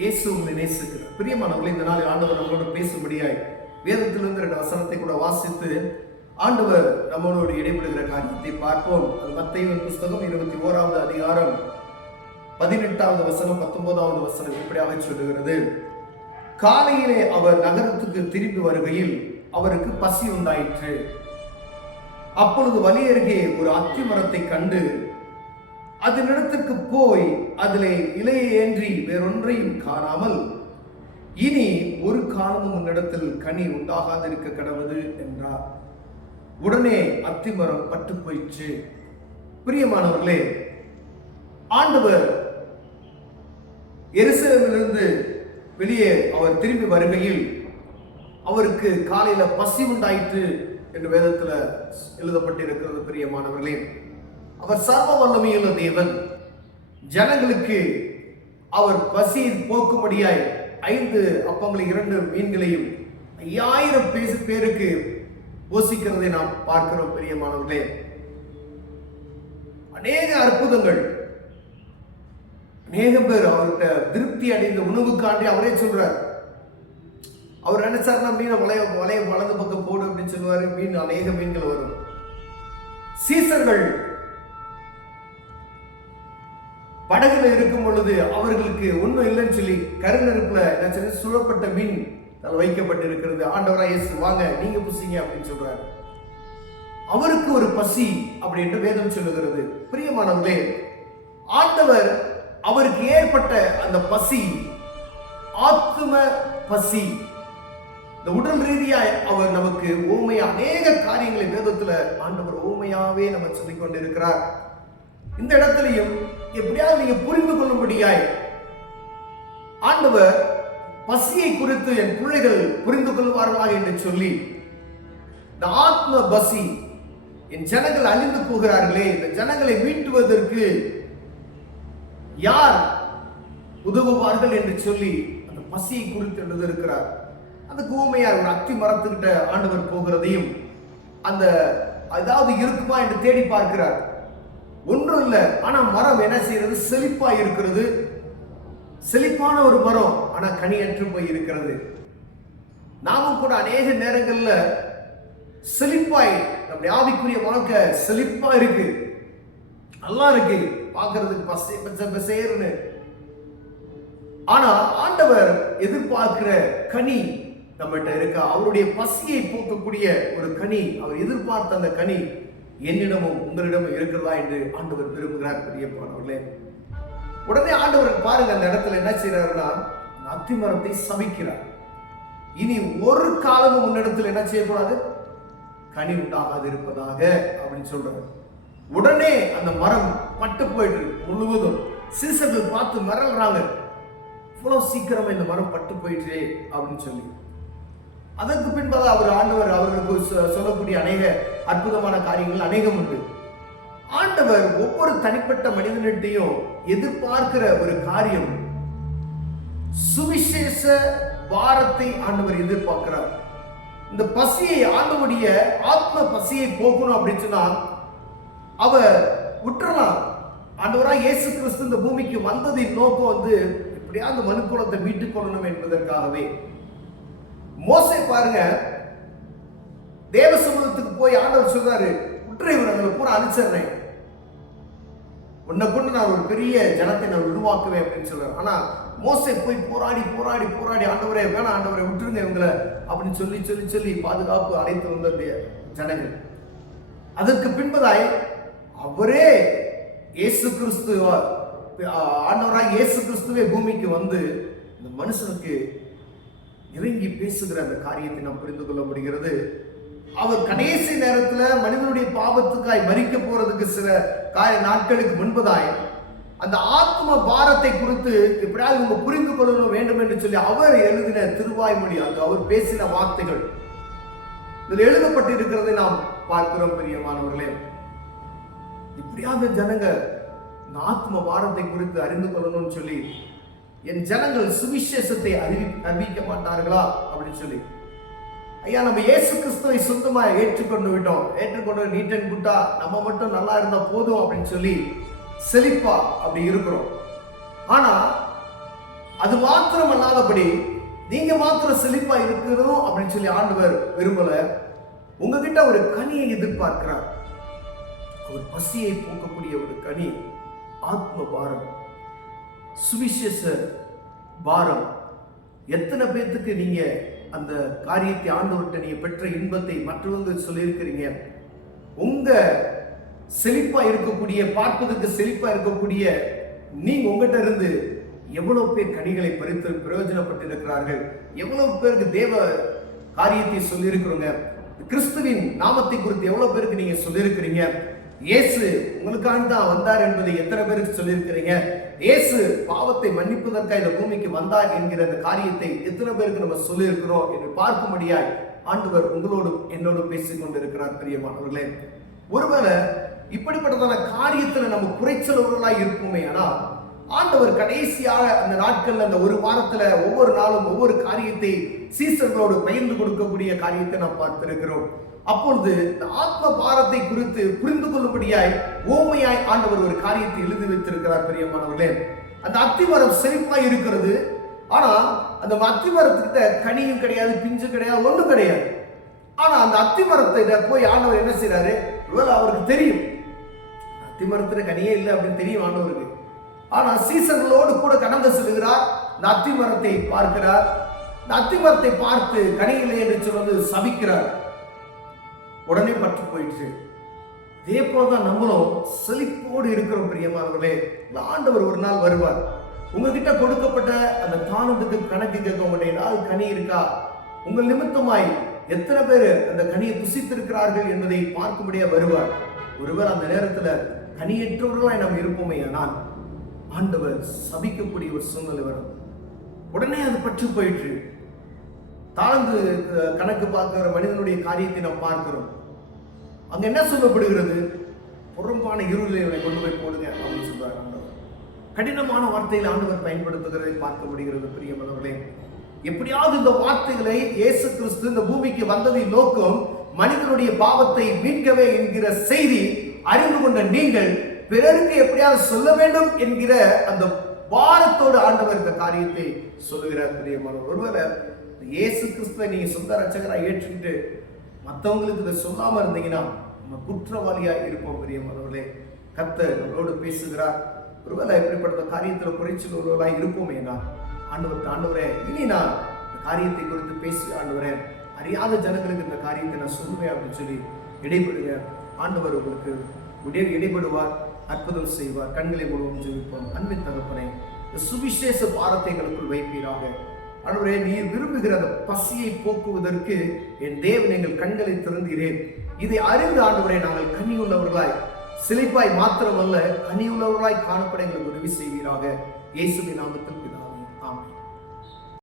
இயேசு உங்களை நேசிக்கிறார். பிரியமானவர்களே, இந்த நாளில் ஆண்டவர் நம்மளோடு பேசும்படியாய் வேதத்திலிருந்து 2 வசனத்தை கூட வாசித்து ஆண்டவர் நம்மளோடு இடைபெறுகிற காரியத்தை பார்ப்போம். அது மத்தேயுவின் புஸ்தகம் 21வது அதிகாரம் 18வது வசனம் 19வது வசனம் இப்படியாக சொல்லுகிறது. காலையிலே அவர் நகரத்துக்கு திரும்பி வருகையில் அவருக்கு பசி உண்டாயிற்று. அப்பொழுது வழி அருகே ஒரு அத்தி மரத்தை கண்டு அதனிடத்திற்கு போய் அதிலே இலையை ஏன்றி வேறொன்றையும் காணாமல், இனி ஒரு காலமும் உன்னிடத்தில் கனி உண்டாகாதிருக்க கடவுது என்றார். உடனே அத்திமரம் பட்டு போயிற்று. பிரியமானவர்களே, ஆண்டவர் எருசலேமிலிருந்து வெளியே அவர் திரும்பி வருகையில் அவருக்கு காலையில பசி உண்டாயிற்று என்று வேதத்துல எழுதப்பட்டிருக்கிறது. பிரியமானவர்களே, அவர் சர்வ வல்லமையுள்ள தேவன். ஜனங்களுக்கு அவர் பசியை போக்கும்படியாய் 5 அப்பங்களையும் 2 மீன்களையும் 5000 பேருக்கு போஷிக்கிறதை நாம் பார்க்கிறோம். பிரியமானவர்களே, அநேக அற்புதங்கள், அநேக பேர் அவர்கிட்ட திருப்தி அடைந்த உணவுக்காண்டி அவரே சொல்றார். அவர் நினைச்சாருன்னா மீனை வலைய வலது பக்கம் போடு அப்படின்னு சொல்லுவாரு. மீன் அநேக மீன்கள் வரும். சீசர்கள் படகுல இருக்கும் பொழுது அவர்களுக்கு ஒன்றும் இல்லைன்னு சொல்லி கருநெருப்புல சுழப்பட்ட மீன் வைக்கப்பட்டு இருக்கிறது. ஆண்டவராய் இயேசு வாங்க நீங்க புசிங்க அப்படின்னு சொல்றாரு. அவருக்கு ஒரு பசி அப்படின்னு வேதம் சொல்லுகிறது. பிரியமானவர்களே, ஆண்டவர் அவருக்கு ஏற்பட்ட அந்த பசி ஆத்தும பசி. இந்த உடல் ரீதியாய் அவர் நமக்கு ஊமையா அநேக காரியங்களை வேதத்துல ஆண்டவர் ஊமையாவே நம்ம சொல்லிக் கொண்டிருக்கிறார். இந்த இடத்திலையும் எப்படியாவது நீங்க புரிந்து கொள்ளும்படியாய் ஆண்டவர் பசியை குறித்து என் பிள்ளைகள் புரிந்து கொள்வார்களாக என்று சொல்லி, இந்த ஆத்ம பசி, என் ஜனங்கள் அழிந்து போகிறார்களே, இந்த ஜனங்களை மீட்டுவதற்கு யார் உதவுவார்கள் என்று சொல்லி அந்த பசியை குறித்து எழுதியிருக்கிறார். அதுக்கு ஊமையார் ஒரு அத்தி மரத்துக்கிட்ட ஆண்டவர் போகிறதையும் அந்த அதாவது இருக்குமா என்று தேடி பார்க்கிறார். ஒன்றும் இல்லை, ஆனா மரம் என்ன செய்யறது? செழிப்பா இருக்கிறது. செழிப்பான ஒரு மரம், ஆனா கனியற்று போய் இருக்கிறது. நாமும் கூட அநேக நேரங்கள்ல செழிப்பாய் நம்முடைய ஆவிக்குரிய வாழ்க்கை செழிப்பா இருக்கு, நல்லா இருக்கு, பார்க்கறதுக்கு பச்சை பசேர்னு. ஆனா ஆண்டவர் எதிர்பார்க்கிற கனி நம்மகிட்ட இருக்க. அவருடைய பசியை போக்கக்கூடிய ஒரு கனி, அவர் எதிர்பார்த்த அந்த கனி என்னிடமும் உங்களிடமும் இருக்கிறதா என்று ஆண்டவர் விரும்புகிறார். பிரியமானவர்களே, உடனே ஆண்டவர் பாருங்க அந்த இடத்துல என்ன செய்யறாருன்னா அத்தி மரத்தை சபிக்கிறார். இனி ஒரு காலமும் முன்னிடத்தில் என்ன செய்யக்கூடாது? கனி உண்டாகாது இருப்பதாக அப்படின்னு சொல்றாரு. உடனே அந்த மரம் பட்டு போயிட்டு முழுவதும். சீசர்கள் பார்த்து மிரள்றாங்க, இவ்வளவு சீக்கிரமா இந்த மரம் பட்டு போயிட்டு அப்படின்னு சொல்லி. அதற்கு பின்பதாக ஆண்டவர் அவர்களுக்கு சொல்லக்கூடிய அநேக அற்புதமான காரியங்கள் அநேகம் உண்டு. ஆண்டவர் ஒவ்வொரு தனிப்பட்ட மனிதனிட்டையும் எதிர்பார்க்கிற ஒரு காரியம், சுவிசேஷ பாரத்தை ஆண்டவர் எதிர்பார்க்கிறார். இந்த பசியை, ஆண்டவருடைய ஆத்ம பசியை போக்கணும் அப்படின்னு சொன்னா அவர் விட்டுறலாம். ஆண்டவராக இயேசு கிறிஸ்து இந்த பூமிக்கு வந்ததின் நோக்கம் எப்படியாவது மனுக்குலத்தை மீட்டுக் கொள்ளணும் என்பதற்காகவே. மோசே பாருங்க, தேவ சமூகத்துக்கு போய் ஆண்டவர் சொல்றாரு, உற்றைவர்களை பூரா அழிச்சிடுறேன், உன்னை கொண்டு நான் ஒரு பெரிய ஜனத்தை நான் உருவாக்குவேன் அப்படின்னு சொல்றாரு. ஆனா மோசே போய் போராடி போராடி போராடி ஆண்டவரே வேணாம், ஆண்டவரை விட்டுருங்க இவங்களை அப்படின்னு சொல்லி சொல்லி சொல்லி பாதுகாப்பு அழைத்து வந்த ஜனங்கள். அதற்கு பின்பதாய் அவரே இயேசு கிறிஸ்து, ஆண்டவராக இயேசு கிறிஸ்துவே பூமிக்கு வந்து இந்த மனுஷனுக்கு இறங்கி பேசுகிற அந்த காரியத்தை நாம் புரிந்து கொள்ள முடிகிறது. அவர் கடைசி நேரத்தில் மனிதனுடைய பாவத்துக்காய் மரிக்க போறதுக்கு சில நாட்களுக்கு முன்பதாய் அந்த ஆத்ம பாரத்தை குறித்து எப்படியாவது இவங்க புரிந்து கொள்ள வேண்டும் என்று சொல்லி அவர் எழுதின திருவாய்மொழி, அது அவர் பேசின வார்த்தைகள் இதில் எழுதப்பட்டிருக்கிறதை நாம் பார்க்கிறோம். பிரியமானவர்களே, இப்படியாவது ஜனங்க இந்த ஆத்ம பாரத்தை குறித்து அறிந்து கொள்ளணும்னு சொல்லி, என் ஜனங்கள் சுவிசேஷத்தை அறிவிக்க மாட்டார்களா அப்படின்னு சொல்லி, ஐயா நம்ம இயேசு கிறிஸ்துவை சொந்தமா ஏற்றுக்கொண்டு விட்டோம், ஏற்றுக்கொண்டு நீட் அண்ட் குட்டா நம்ம மட்டும் நல்லா இருந்தா போதும் அப்படின்னு சொல்லி செழிப்பா அப்படி இருக்கிறோம். ஆனா அது மாத்திரம் அல்லாதபடி நீங்க மாத்திரம் செழிப்பா இருக்கணும் அப்படின்னு சொல்லி ஆண்டவர் விரும்பல. உங்ககிட்ட ஒரு கனியை எதிர்பார்க்கிறார். ஒரு பசியை போக்கக்கூடிய ஒரு கனி ஆத்ம பாரம், சுவிசேஷ பாரம். எத்தனை பேர்த்துக்கு நீங்க அந்த காரியத்தை ஆண்டவர்கிட்ட நீங்க பெற்ற இன்பத்தை மற்றவங்க சொல்லியிருக்கிறீங்க? உங்க செழிப்பா இருக்கக்கூடிய, பார்ப்பதற்கு செழிப்பா இருக்கக்கூடிய நீங்க உங்ககிட்ட இருந்து எவ்வளவு பேர் கனிகளை பறித்து பிரயோஜனப்பட்டு இருக்கிறார்கள்? எவ்வளவு பேருக்கு தேவ காரியத்தை சொல்லியிருக்கிறோங்க? கிறிஸ்துவின் நாமத்தை குறித்து எவ்வளவு பேருக்கு நீங்க சொல்லியிருக்கிறீங்க? இயேசு உங்களுக்காக தான் வந்தார் என்பதை எத்தனை பேருக்கு சொல்லியிருக்கிறீங்க? இயேசு பாவத்தை மன்னிப்பதற்காக இந்த பூமிக்கு வந்தார் என்கிற அந்த காரியத்தை எத்தனை பேருக்கு நம்ம சொல்லியிருக்கிறோம் என்று பார்க்கும்படியாய் ஆண்டவர் உங்களோடும் என்னோடும் பேசிக் கொண்டிருக்கிறார். பிரியமானவர்களே, ஒருவேளை இப்படிப்பட்டதான காரியத்துல நம்ம குறைச்சலவர்களாய் இருப்போமே, ஆனால் ஆண்டவர் கடைசியாக அந்த நாட்கள்ல, அந்த ஒரு வாரத்துல ஒவ்வொரு நாளும் ஒவ்வொரு காரியத்தை சீசர்களோடு பகிர்ந்து கொடுக்கக்கூடிய காரியத்தை நாம் பார்த்திருக்கிறோம். அப்பொழுது இந்த ஆத்ம பாரத்தை குறித்து புரிந்து கொள்ளும்படியாய் ஓமையாய் ஆண்டவர் ஒரு காரியத்தை எழுதி வைத்திருக்கிறார். பிரியமானவர்களே, அந்த அத்திமரம் செழிப்பாய் இருக்கிறது. ஆனா அந்த அத்திமரத்துக்கிட்ட கனியும் கிடையாது, பிஞ்சு கிடையாது, ஒண்ணும் கிடையாது. ஆனா அந்த அத்திமரத்தை போய் ஆண்டவர் என்ன செய்யறாரு? அவருக்கு தெரியும் அத்திமரத்துல கனியே இல்லை அப்படின்னு தெரியும் ஆண்டவருக்கு. ஆனா சீசர்களோடு கூட கடந்து செல்கிறார். இந்த அத்திமரத்தை பார்க்கிறார். இந்த அத்திமரத்தை பார்த்து கனியிலே என்று சொல்லி சபிக்கிறார். உடனே பற்று போயிடுச்சு. இதே போலதான் நம்மளும் செழிப்போடு இருக்கிறோம். பிரியமானவர்களே, ஆண்டவர் ஒரு நாள் வருவார். உங்ககிட்ட கொடுக்கப்பட்ட அந்த தானத்துக்கு கணக்கு கேட்க மாட்டேன். கனி இருக்கா? உங்கள் நிமித்தமாய் எத்தனை பேர் அந்த கனியை புசித்திருக்கிறார்கள் என்பதை பார்க்கும்படியா வருவார். ஒருவர் அந்த நேரத்துல கனியற்றவர்களாய் நாம் இருப்போமே, ஆனால் ஆண்டவர் சபிக்கக்கூடிய ஒரு சூழ்நிலை வரும். உடனே அது பற்று போயிற்று. தாழ்ந்து கணக்கு பார்க்கிற மனிதனுடைய காரியத்தை நாம் பார்க்கிறோம். அங்க என்ன சொல்லப்படுகிறது? புறம்பான இருளை கொண்டு போய் போடுங்க அப்படின்னு சொல்றாரு ஆண்டவர். கடினமான வார்த்தையில் ஆண்டவர் பயன்படுத்துகிறதை பார்க்க முடிகிறது. பிரியமானவர்களே, எப்படியாவது இந்த வார்த்தைகளை இயேசு கிறிஸ்து இந்த பூமிக்கு வந்ததின் நோக்கம் மனிதனுடைய பாவத்தை மீட்கவே என்கிற செய்தி அறிந்து கொண்ட நீங்கள் பிறருக்கு எப்படியாவது சொல்ல வேண்டும் என்கிற அந்த பாரத்தோடு ஆண்டவர் இந்த காரியத்தை சொல்லுகிறார். பிரியமானவர், ஒருவேளை இயேசு கிறிஸ்துவை நீங்க சொந்த ரட்சகராக ஏற்றுக்கிட்டு மற்றவங்களுக்கு இதை சொல்லாம இருந்தீங்கன்னா நம்ம குற்றவாளியா இருப்போம். பிரியமானவர்களே, கர்த்தர் நம்மளோடு பேசுகிறார். ஒருவேளை எப்படிப்பட்ட காரியத்துல குறைச்சல் ஒருவராய் இருப்போமே, நான் ஆண்டவரே இனி நான் இந்த காரியத்தை குறித்து பேசி, ஆண்டவரே அறியாத ஜனங்களுக்கு இந்த காரியத்தை நான் சொல்லுவேன் அப்படின்னு சொல்லி இடைபடுங்க. ஆண்டவர் உங்களுக்கு இடைபடுவார், அற்புதம் செய்வார். கண்களை முழுவதும் ஜெபிப்போம். அன்பின் தகப்பனே, இந்த சுவிசேஷ பாரத்தை எங்களுக்குள் வைப்பீராக. ஆண்டவரே, நீர் விரும்புகிற அந்த பசியை போக்குவதற்கு என் தேவன் எங்கள் கண்களை திறந்தீரேன். இதை அறிந்து ஆண்டவரே நாங்கள் கனியுள்ளவர்களாய், செழிப்பாய் மாத்திரமல்ல கனியுள்ளவர்களாய் காணப்பட எங்களுக்கு உதவி செய்வீராக. இயேசுவின் நாமத்தில் பிதாவே, ஆமென்.